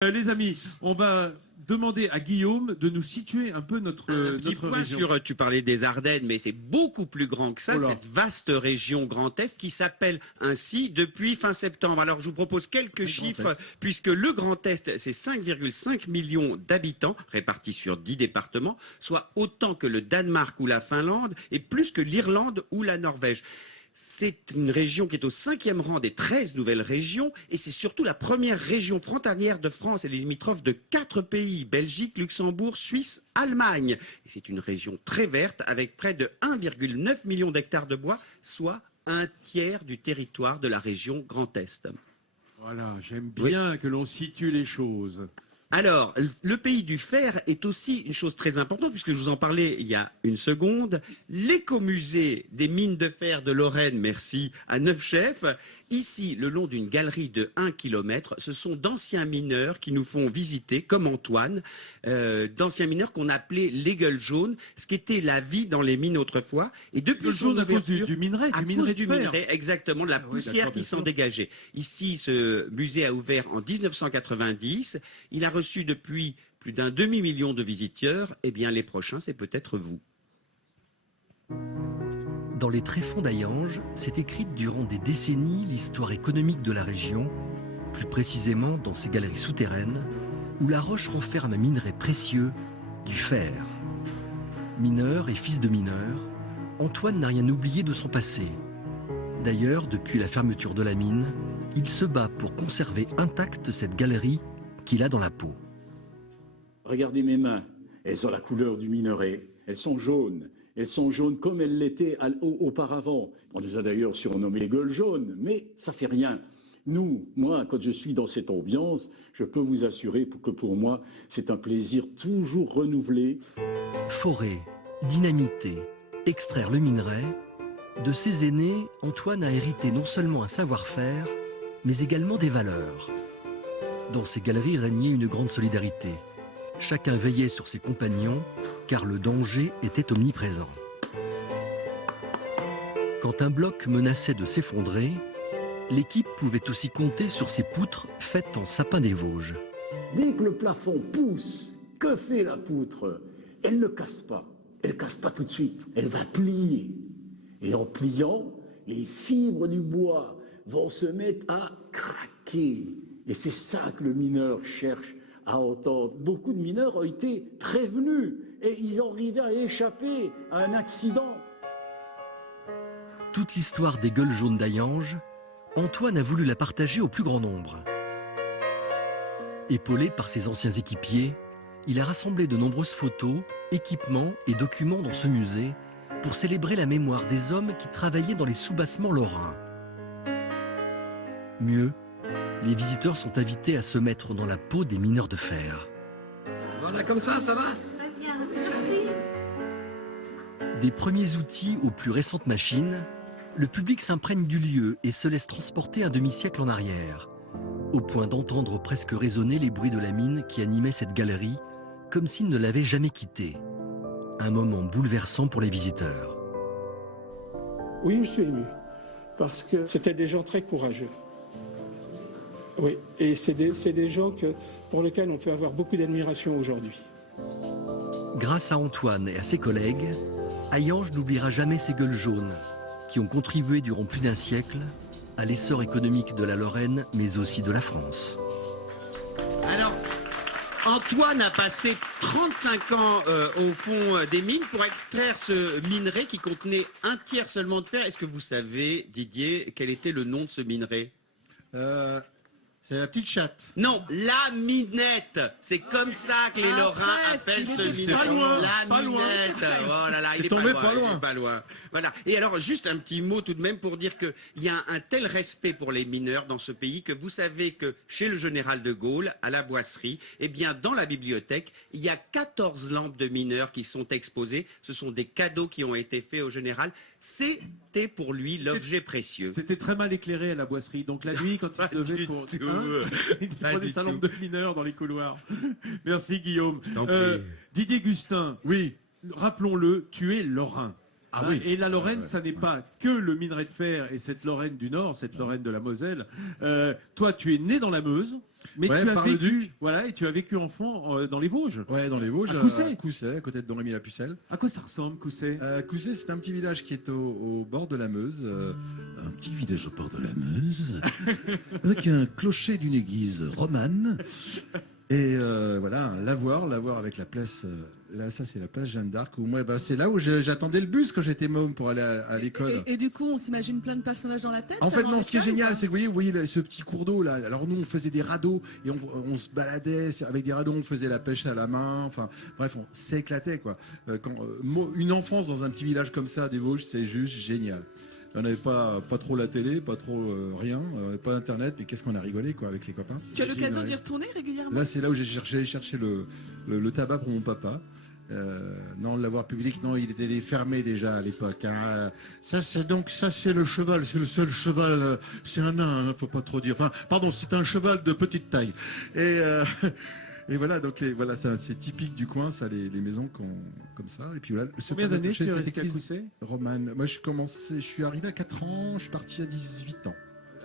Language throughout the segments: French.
Les amis, on va demander à Guillaume de nous situer un peu notre région. Sur, tu parlais des Ardennes, mais c'est beaucoup plus grand que ça, Oh là. cette vaste région Grand Est qui s'appelle ainsi depuis fin septembre. Alors je vous propose quelques chiffres, puisque le Grand Est, c'est 5,5 millions d'habitants répartis sur 10 départements, soit autant que le Danemark ou la Finlande, et plus que l'Irlande ou la Norvège. C'est une région qui est au 5e rang des 13 nouvelles régions et c'est surtout la première région frontalière de France. Elle est limitrophe de 4 pays, Belgique, Luxembourg, Suisse, Allemagne. Et c'est une région très verte avec près de 1,9 million d'hectares de bois, soit un tiers du territoire de la région Grand Est. Voilà, j'aime bien que l'on situe les choses. Alors, le pays du fer est aussi une chose très importante, puisque je vous en parlais il y a une seconde. L'écomusée des mines de fer de Lorraine, merci à Neufchef. Ici, le long d'une galerie de 1 km, ce sont d'anciens mineurs qui nous font visiter, comme Antoine, d'anciens mineurs qu'on appelait les gueules jaunes, ce qui était la vie dans les mines autrefois. Et depuis son jaune à cause ouverture, du minerai, à du cause minerai du de fer. minerai, exactement, de la poussière qui s'en dégageait. Ici, ce musée a ouvert en 1990. Il a reçu depuis plus d'un demi-million de visiteurs. Eh bien, les prochains, c'est peut-être vous. Dans les tréfonds d'Hayange, s'est écrite durant des décennies l'histoire économique de la région, plus précisément dans ces galeries souterraines, où la roche renferme un minerai précieux, du fer. Mineur et fils de mineur, Antoine n'a rien oublié de son passé. D'ailleurs, depuis la fermeture de la mine, il se bat pour conserver intacte cette galerie qu'il a dans la peau. Regardez mes mains, elles ont la couleur du minerai, elles sont jaunes comme elles l'étaient auparavant. On les a d'ailleurs surnommées les gueules jaunes, mais ça fait rien. Moi, quand je suis dans cette ambiance, je peux vous assurer que pour moi, c'est un plaisir toujours renouvelé. Forer, dynamiter, extraire le minerai, de ses aînés, Antoine a hérité non seulement un savoir-faire, mais également des valeurs. Dans ces galeries régnait une grande solidarité. Chacun veillait sur ses compagnons, car le danger était omniprésent. Quand un bloc menaçait de s'effondrer, l'équipe pouvait aussi compter sur ses poutres faites en sapin des Vosges. Dès que le plafond pousse, que fait la poutre? Elle ne casse pas. Elle ne casse pas tout de suite. Elle va plier. Et en pliant, les fibres du bois vont se mettre à craquer. Et c'est ça que le mineur cherche à entendre. Beaucoup de mineurs ont été prévenus et ils ont arrivé à échapper à un accident. Toute l'histoire des gueules jaunes d'Hayange, Antoine a voulu la partager au plus grand nombre. Épaulé par ses anciens équipiers, il a rassemblé de nombreuses photos, équipements et documents dans ce musée pour célébrer la mémoire des hommes qui travaillaient dans les soubassements lorrains. Mieux, les visiteurs sont invités à se mettre dans la peau des mineurs de fer. Voilà, comme ça va? Très bien, merci. Des premiers outils aux plus récentes machines, le public s'imprègne du lieu et se laisse transporter un demi-siècle en arrière, au point d'entendre presque résonner les bruits de la mine qui animaient cette galerie, comme s'ils ne l'avaient jamais quittée. Un moment bouleversant pour les visiteurs. Oui, je suis ému, parce que c'était des gens très courageux. Oui, et c'est des gens pour lesquels on peut avoir beaucoup d'admiration aujourd'hui. Grâce à Antoine et à ses collègues, Hayange n'oubliera jamais ces gueules jaunes, qui ont contribué durant plus d'un siècle à l'essor économique de la Lorraine, mais aussi de la France. Alors, Antoine a passé 35 ans au fond des mines pour extraire ce minerai qui contenait un tiers seulement de fer. Est-ce que vous savez, Didier, quel était le nom de ce minerai? C'est la petite chatte. Non, la minette. C'est comme ça que les Lorrains appellent ce minerai. La minette. Oh là là, il est tombé pas loin. Voilà. Et alors, juste un petit mot tout de même pour dire qu'il y a un tel respect pour les mineurs dans ce pays que vous savez que chez le général de Gaulle, à la Boisserie, eh bien, dans la bibliothèque, il y a 14 lampes de mineurs qui sont exposées. Ce sont des cadeaux qui ont été faits au général. C'était pour lui l'objet précieux. C'était très mal éclairé à la Boisserie. Donc la nuit, quand il se levait pour... il prenait sa lampe de mineur dans les couloirs. Merci Guillaume. Didier Gustin. Oui. Rappelons-le, tu es lorrain. Ah Hein, oui. et la Lorraine, ça n'est pas que le minerai de fer et cette Lorraine du Nord, cette Lorraine de la Moselle. Toi, tu es né dans la Meuse, mais Ouais, tu as par le vécu, Duc. voilà, et tu as vécu enfant dans les Vosges. Ouais, dans les Vosges, À Coussay. à côté de Don Rémy-la-Pucelle. À quoi ça ressemble, Coussay? Coussay, c'est un petit village qui est au bord de la Meuse. Un petit village au bord de la Meuse, avec un clocher d'une église romane. Et voilà, un lavoir avec la place. Là, ça, c'est la place Jeanne d'Arc. Où moi, c'est là où j'attendais le bus quand j'étais môme pour aller à l'école. Et du coup, on s'imagine plein de personnages dans la tête. En fait, avant non, ce qui est l'école, génial, ou c'est que vous voyez ce petit cours d'eau là. Alors nous, on faisait des radeaux et on se baladait avec des radeaux, on faisait la pêche à la main. Enfin, bref, on s'éclatait quoi. Une enfance dans un petit village comme ça, des Vosges, c'est juste génial. On n'avait pas trop la télé, pas trop rien, pas internet, mais qu'est-ce qu'on a rigolé quoi avec les copains. Tu as l'occasion d'y retourner régulièrement? Là, c'est là où j'ai cherché le tabac pour mon papa. Non, le lavoir public, non, il était fermé déjà à l'époque. Hein. Ça, c'est le cheval, c'est le seul cheval. C'est un nain, hein, faut pas trop dire. Enfin, pardon, c'est un cheval de petite taille. Et voilà, donc voilà, c'est typique du coin, ça, les maisons comme ça. Et puis voilà, Combien d'années tu es resté à Coussay? Romane. Moi, je suis arrivé à 4 ans, je suis parti à 18 ans.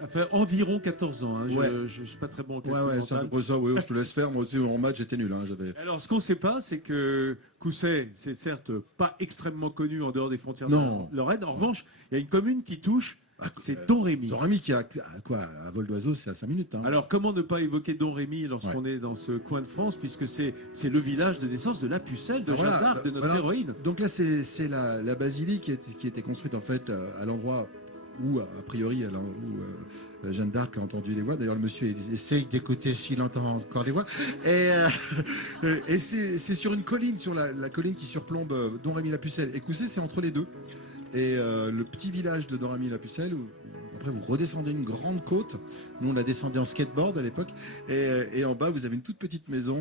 Enfin, environ 14 ans. Hein. Ouais. Je ne suis pas très bon en calcul Ouais, c'est à peu mental. près ça, ouais, je te laisse faire. Moi aussi, en maths, j'étais nul. Hein, Alors, ce qu'on ne sait pas, c'est que Coussay, c'est certes pas extrêmement connu en dehors des frontières Non. de Lorraine. En revanche, il y a une commune qui touche, c'est Don Rémy. Don Rémy qui a quoi, à vol d'oiseau, c'est à 5 minutes. Hein. Alors, comment ne pas évoquer Don Rémy lorsqu'on est dans ce coin de France, puisque c'est le village de naissance de la Pucelle, de Jeanne d'Arc, de notre héroïne. Donc là, c'est la basilique qui était construite en fait à l'endroit où, a priori, où Jeanne d'Arc a entendu les voix. D'ailleurs, le monsieur essaye d'écouter s'il entend encore les voix. Et c'est sur une colline, sur la colline qui surplombe Don Rémy-la-Pucelle. Et Coussay, c'est entre les deux. Et le petit village de Don Rémy-la-Pucelle, où après vous redescendez une grande côte. Nous, on la descendait en skateboard à l'époque. Et en bas, vous avez une toute petite maison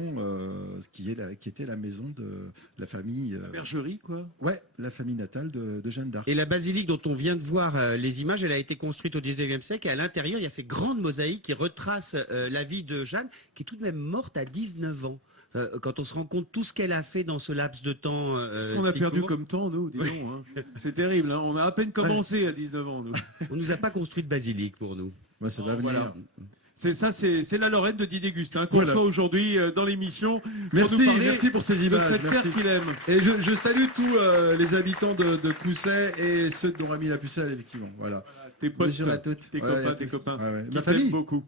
qui était la maison de la famille. La bergerie, quoi. Ouais, la famille natale de Jeanne d'Arc. Et la basilique dont on vient de voir les images, elle a été construite au 19e siècle. Et à l'intérieur, il y a ces grandes mosaïques qui retracent la vie de Jeanne, qui est tout de même morte à 19 ans. Quand on se rend compte tout ce qu'elle a fait dans ce laps de temps. Ce qu'on a perdu comme temps, nous, dis donc. Hein. C'est terrible. Hein. On a à peine commencé à 19 ans, nous. On nous a pas construit de basilique pour nous. Moi, ça va venir. Voilà. C'est la Lorraine de Didier Gustin qu'on reçoit aujourd'hui dans l'émission. Merci pour ces images. De cette terre qu'il aime. Et je salue tous les habitants de Coussay et ceux de Don Rémy-la-Pucelle, effectivement. Voilà. Tes potes, Bonjour à toutes. tes copains. Ouais, Qui ma famille. beaucoup.